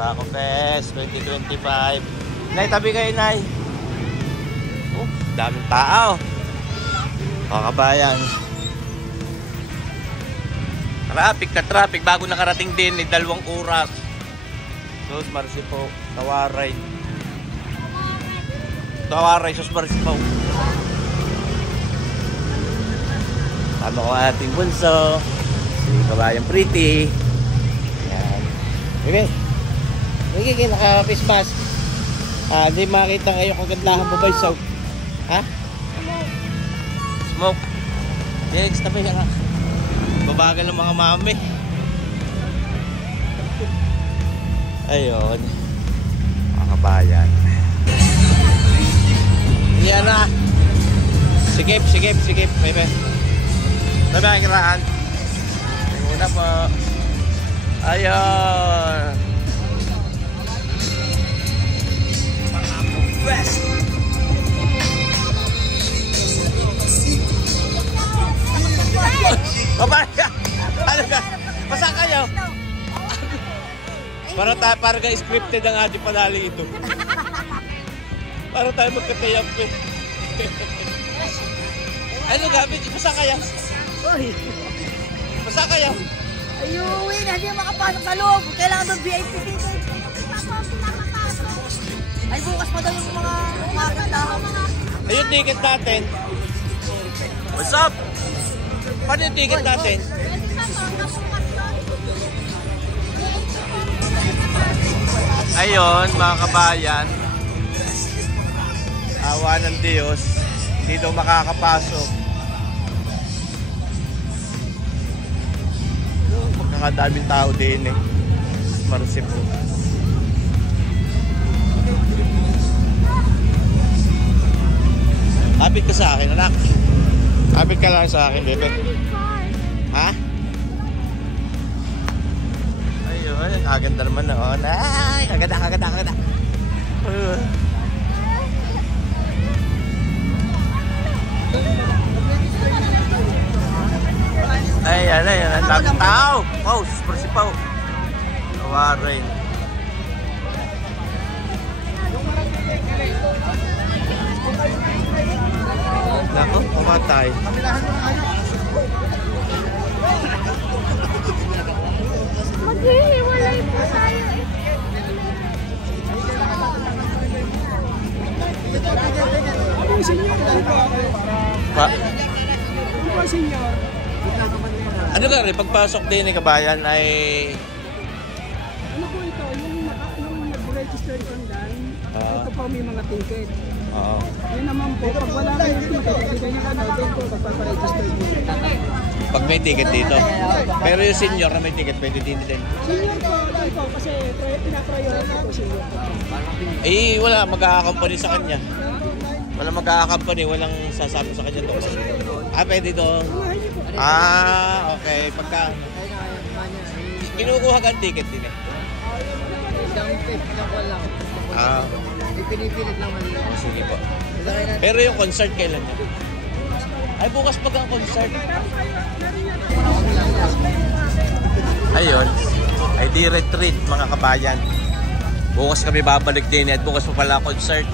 Barako Fest 2025. Nay, tabi kayo, Nay. Oh, daming tao. Mga kabayan. Traffic na traffic. Bago nakarating din, 2 oras. Sus Marcy po. Tawaray. Tawaray, Sus Marcy po. Tama ko ating bunso. Si Kabayang Pretty. Ayan. Okay. Okay, naka-face mask. Hindi makita ngayon kung gandahan mo ba yung soap. Ha? Smoke. Next, tabi ka nga. Babagal ng mga mami. Ayun. Mga kabayan. Yan na. Sigip. Bebe. Tabi ang kiraan. Una po. Ayun. West. Babaya. Ano ka? Pasa kayo? Para scripted ang ating panali ito. Para tayo magkatayap eh. Ano gabi? Pasa kayo? Pasa kayo? Ayun, hindi makapasok sa loob. Kailangan doon VIP ticket. Ay, bukas pa daw yung mga kagandahan. Ayun, ticket natin. What's up? Paano yung ticket natin? Ayun, mga kabayan. Awa ng Diyos. Hindi daw makakapasok. Magkakadaming tao din eh. Marcy po. Kapit ka sa akin, anak. Kapit ka lang sa akin, bebe. Ha? Ayun, kaganda naman noon. Ay, kaganda. Ayan. Ang daming tao. Wow, super sipaw. Tawarin. Nako, pumatay. Maghihiwalay po tayo eh. Pa? Ano ka rin, pagpasok din ni Kabayan ay... Ano po ito, yung nag-register online, ito po may mga ticket. Oo. Yun naman po, pag wala kayo dito, magkakabigay niya ka na doon po, magpaparegister po. Pag may ticket dito. Pero yung senior na may ticket, pwede din din. Senior po, doon po, kasi pinapriority po senior po. Eh, wala mag-a-accompany sa kanya. Wala mag-a-accompany, walang sasabi sa kanya doon. Pwede doon. Okay. Pagka... Kinukuha ka ang ticket din eh. Pinipilit naman nila. Sige po. Pero yung concert kailan niya? Ay, bukas pag ang concert. Ayun. Ay di retreat mga kabayan. Bukas kami babalik din at bukas pa pala concert.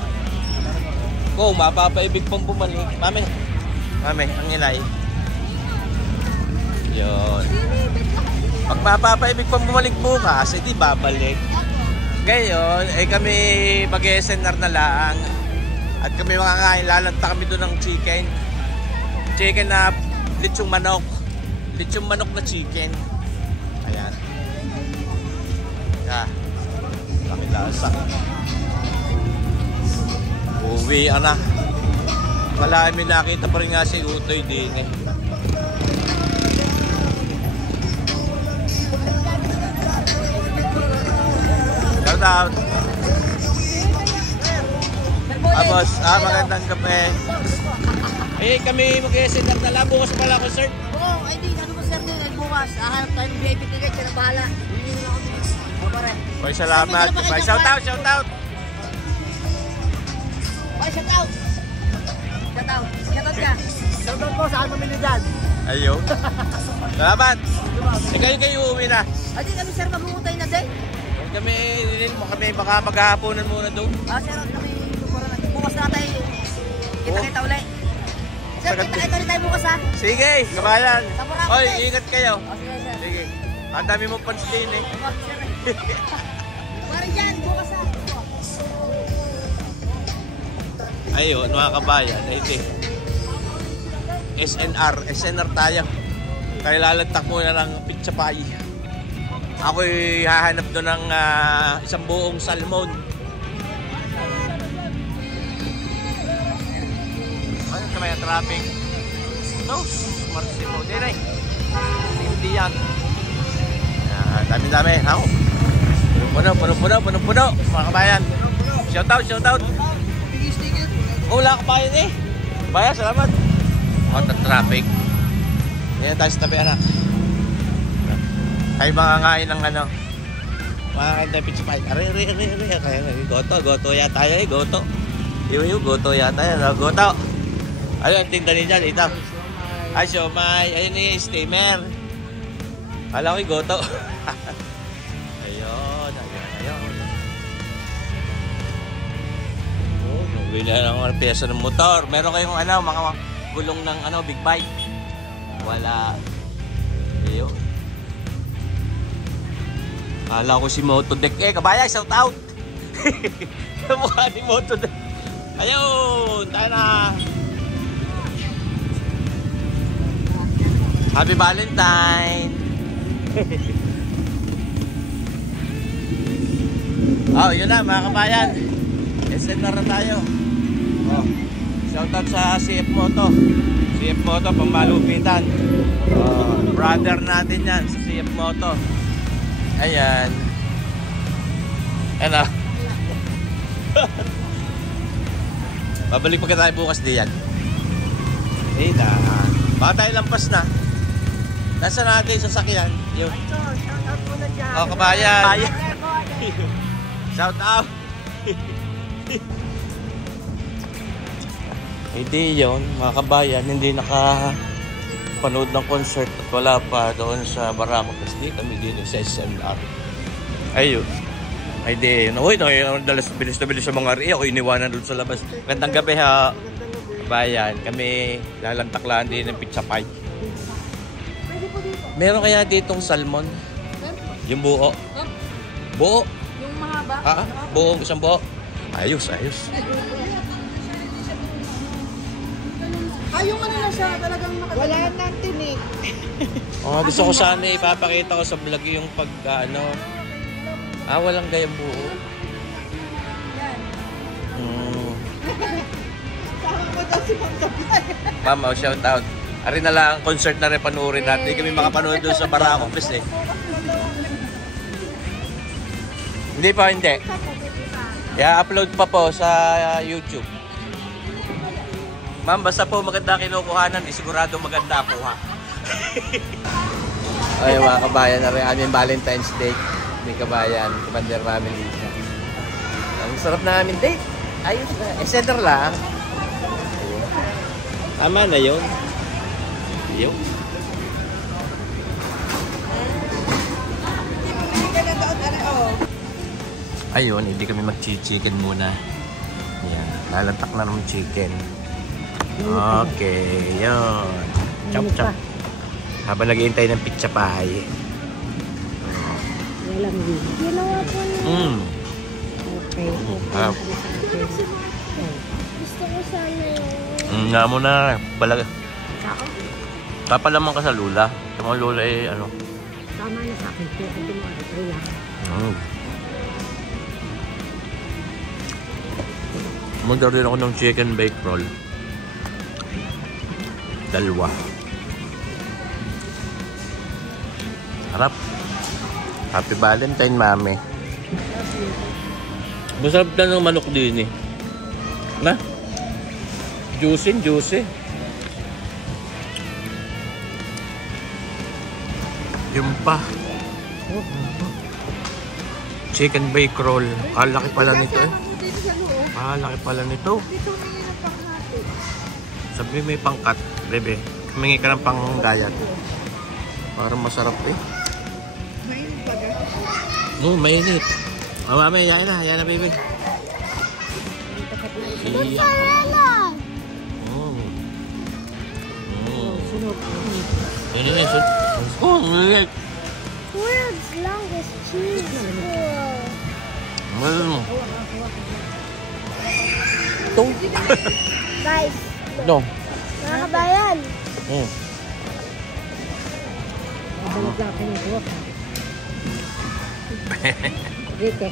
Kung mapapaibig pang bumalik. Mami, ang inay. Yun. Pag mapapaibig pang bumalik bukas, di babalik. Ngayon, kami mag-SNR na lang. At kami makakain, lalanta kami doon ng chicken. Chicken na litsong manok. Litsong manok na chicken. Ayan. Pakilasa. Uwi, anak. Malami nakita pa rin nga si Utoy din eh. Shout out. Boss, magandang gabi. Kami mag-SNR na lang. Bukas pala concert. Oo, ay di, ano mo sir din, bukas. Ahanap tayo ng VIP ticket, kaya bahala. Hindi na ako bilis. Bye, salamat. Bye, shout out. Bye, shout out. Shout out ka. Shout out po, saan mamili dyan? Ayun. Salamat. Kayo uuwi na. Ay di kami sir, magbubutay na din. kami baka maghahaponan muna doon. Sir, kami bukas na tayo. Kita-kita ulit. Sir, kita-kita ulit tayo bukas ha. Sige, kabayan. Sa Oy, ingat kayo. Sige, sir. Sige. Ang dami mo pants din eh. Parang dyan, bukas ha. Ayun, mga kabayan. Ito. SNR tayo. Kaya lalantak muna ng pizza pie. Ako'y hahanap doon ng isang buong salmon. Ano ka may traffic? No, Marsimo. Hindi yan. Dami-dami. Ako. Puno-puno. Mga kabayan. Shout out. Wala kabayan eh. Bayan, salamat. Traffic. Yan tayo sa tabi, anak. Kayo makakain ng ano. Makakain tayo pizza pie. Ari. Goto yata yan eh. Goto. Goto yata yan. Goto. Ayun, ang tinda niya dito. Ay, siomay. Ayun yung steamer. Kala ko'y goto. Ayun. Bili na ng pyesa ng motor. Meron kayong mga gulong ng big bike. Wala. Ayun. Kala ko si Motodeck. Kabayan, shout out. Mukha ni Motodeck. Ayun, tayo na. Happy Valentine. Yun na mga kabayan. SNR na tayo. Shout out sa CF Moto. CF Moto, pamalupitan. Brother natin yan sa CF Moto. Ayan. Ano? Babalik pa tayo bukas diyan. Na. Baka tayo lampas na. Nasa natin sa sakyan. Yun. Shout out muna dyan. Kabayan. Shout out. Hindi yun, mga kabayan, hindi nakapanood ng concert at wala pa doon sa Barako. Kasi kami din sa SMR. Ayun. Ay di, bilis sa mga rin. Ako iniwanan doon sa labas. Gandang gabi ha. Kabayan, kami lalantaklaan din ng pizza pie. Meron kaya ditong salmon? Yung buo? Buo? Yung mahaba? Buo, isang buo. Ayos. Yung na siya talagang nakagawa. Wala nang tinik. Gusto ko sana ipapakita ko sa vlog yung pag walang gayang buo. Mama, shout out. Ari na lang, concert na rin panuorin natin. Hindi kami makapanood doon sa Barako Fest eh. Hindi. I-upload pa po sa YouTube. Ma'am, basta po maganda kinukuhanan, sigurado maganda po ha. Ay mga kabayan, na rin aming Valentine's Day. May kabayan, kabander namin dito. Ang sarap na aming date. Ayos na. Center lang. Tama na yun. Ayun, hindi kami mag-chicken muna. Yan, lalantak na ng chicken. Okay, yun. Chop. Habang nag-iintay ng pizza pie. Walang ginawa po na. Okay. Gusto ko sana yun. Nga mo na, balag. Papalaman ka sa lula. Yung lula Tama na sa akin. Kaya ito mo lang. Mag-order din ako ng chicken bake roll. 2. Harap. Happy Valentine, mami. Masarap na ng manok din eh. Na? Juicy. Yung pa. Chicken bake roll. Laki pala nito eh. Laki pala nito. Sabi may pangkat, bebe. Humingi ka ng panggayat. Parang masarap eh. Mainit. Mamaya, yan na, baby. Mozzarella! Sunog. Mainit. Mainit. World's longest cheese. Ito. Guys, No. mga kabayan. Babalik lang kayo ito. Dito.